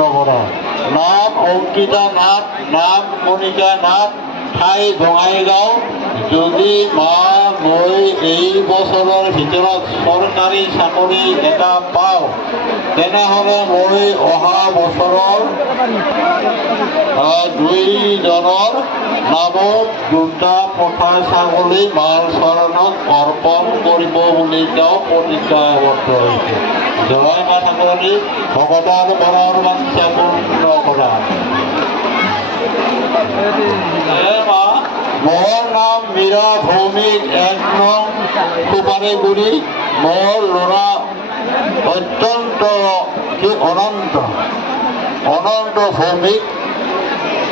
নগৰা নাম অংকিতা নাথ নাম মণিকা নাথ ঠাই বঙাইগাঁও যদি মা মই এই বছৰৰ ভিতৰত চৰকাৰী চাকৰি এটা পাওঁ তেনেহ'লে মই অহা বছৰৰ 2জনৰ নামত 2টা পঠা ছাগলী মাৰ চৰণত অৰ্পণ কৰিব বুলি তেওঁ প্ৰতিজ্ঞাবদ্ধ হৈছে। জয় মা ঠাকুৰণী ভগৱান মনৰ বাঞ্ছা পূৰ্ণ কৰা। মোৰ নাম মীৰা ভৌমিক 1 নং সুপাৰীগুৰি। মোৰ ল'ৰা অত্যন্ত অনন্ত ভৌমিক।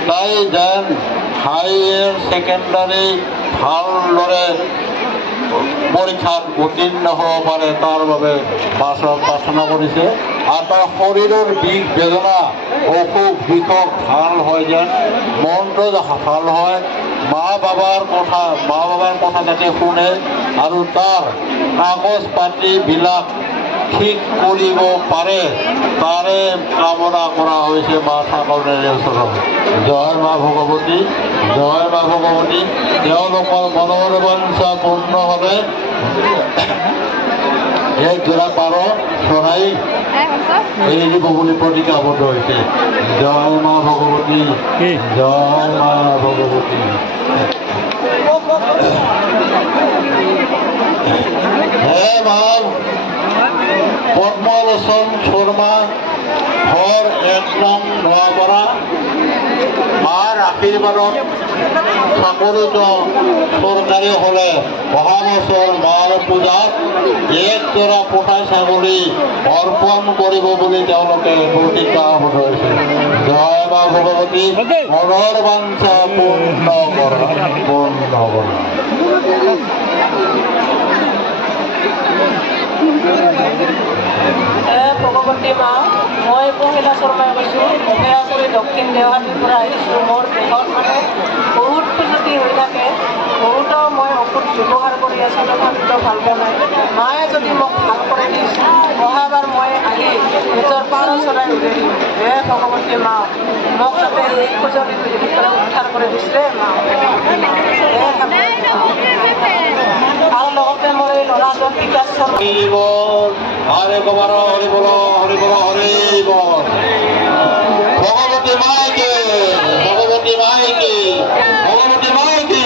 তাই যেন হায়াৰ ছেকেণ্ডাৰী ভালদৰে পৰীক্ষাত উত্তীৰ্ণ হ'ব পাৰে তাৰ বাবে প্ৰাৰ্থনা কৰিছে। আৰু তাৰ শৰীৰৰ বিষ বেদনা অসুখ বিসুখ ভাল হয় যেন মনটো ভাল হয়। মা বাবাৰ কথা যাতে শুনে আৰু তাৰ কাগজ পাতিবিলাক ঠিক কৰিব পাৰে তাৰে কামনা কৰা হৈছে মা ঠাকুৰণীৰ ওচৰত। জয় মা ভগৱতী, জয় মা ভগৱতী। তেওঁলোকৰ মনৰ বাঞ্ছা পূৰ্ণ হ'লে 1 জোৰা পাৰ চৰাই এৰি দিব বুলি প্ৰতিজ্ঞাবদ্ধ হৈছে। জয় মা ভগৱতী, জয় মা ভগৱতী। হে মা পদ্মলোচন শৰ্মা ঘৰ 1 নং নোয়াপাৰা। মাৰ আশীৰ্বাদত চাকৰিটো চৰকাৰী হ'লে অহা বছৰ মাৰ পূজাত 1 জোৰা পঠা ছাগলী অৰ্পণ কৰিব বুলি তেওঁলোকে প্ৰতিজ্ঞাবদ্ধ হৈছে। জয় মা ভগৱতী মনৰ বাঞ্ছা পূৰ্ণ কৰা, পূৰ্ণ কৰা। ভগৱতী মা মই পহিলা শৰ্মাই কৈছোঁ। অপেৰা কৰি দক্ষিণ দেওহাটীৰ পৰা আহিছোঁ। মোৰ দেহত বহুত ক্ষতি হৈ থাকে। বহুতো মই ঔষধ ব্যৱহাৰ কৰি আছোঁ তথাপিতো ভাল পোৱা নাই। মায়ে যদি মোক ভাল কৰি দিছে অহাবাৰ মই আহি নিজৰ পাৰ চৰাই উলিয়াই দিম। হে ভগৱতী মা মোক যাতে এই খুজনিৰ ভিতৰত উদ্ধাৰ কৰি দিছিলে মা। আৰু লগতে মোৰ এই ল'ৰাজন বিকাশ শৰ্মা। হৰে কুমাৰ হৰি বল হৰি বল হৰি বল। ভগবতী মাইকে, ভগবতী মাইকে, ভগবতী মাইকে।